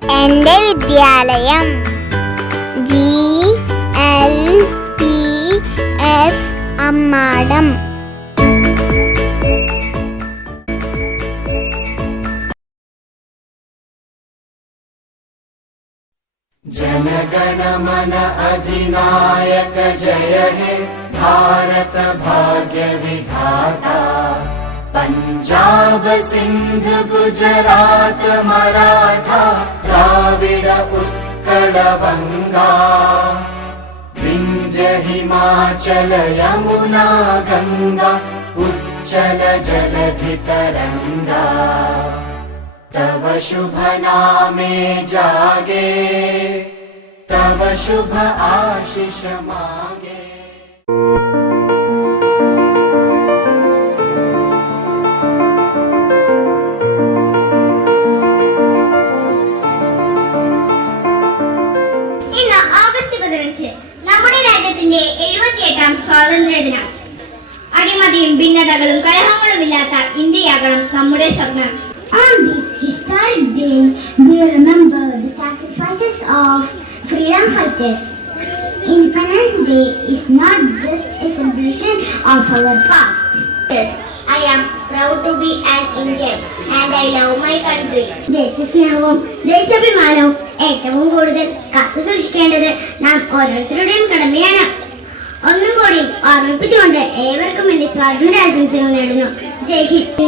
എൻ്റെ വിദ്യാലയം GLPS അമ്മാടം. जनगण मन अधिनायक जय हे भारत भाग्य विधाता। पंजाब सिंध गुजरात मराठा द्राविड उत्कल बंगा। विंध्य हिमाचल यमुना गंगा उच्चल जलधि तरंगा। तव शुभ नामे जागे तव शुभ आशीष मागे। ഇന്ന് ഓഗസ്റ്റ് 15 നമ്മുടെ രാജ്യത്തിന്റെ 78ാം സ്വാതന്ത്ര്യ ദിനം. അഴിമതിയും ഭിന്നതകളും കലഹങ്ങളും ഇല്ലാത്ത ഇന്ത്യയാകണം നമ്മുടെ സ്വപ്നം. On this historic day, we remember the sacrifices of freedom fighters. Independence Day is not just a celebration of our past. Yes, I am proud to be an Indian and I love my country. ദേശസ്നേഹവും ദേശാഭിമാനവും ഏറ്റവും കൂടുതൽ കാത്തുസൂക്ഷിക്കേണ്ടത് നാം ഓരോരുത്തരുടെയും കടമയാണ്. ഒന്നും കൂടി ഓർമ്മിപ്പിച്ചുകൊണ്ട് ഏവർക്കും എന്റെ സ്വാതന്ത്ര്യാശംസകൾ നേടുന്നു. ജയ് ഹിന്ദ്.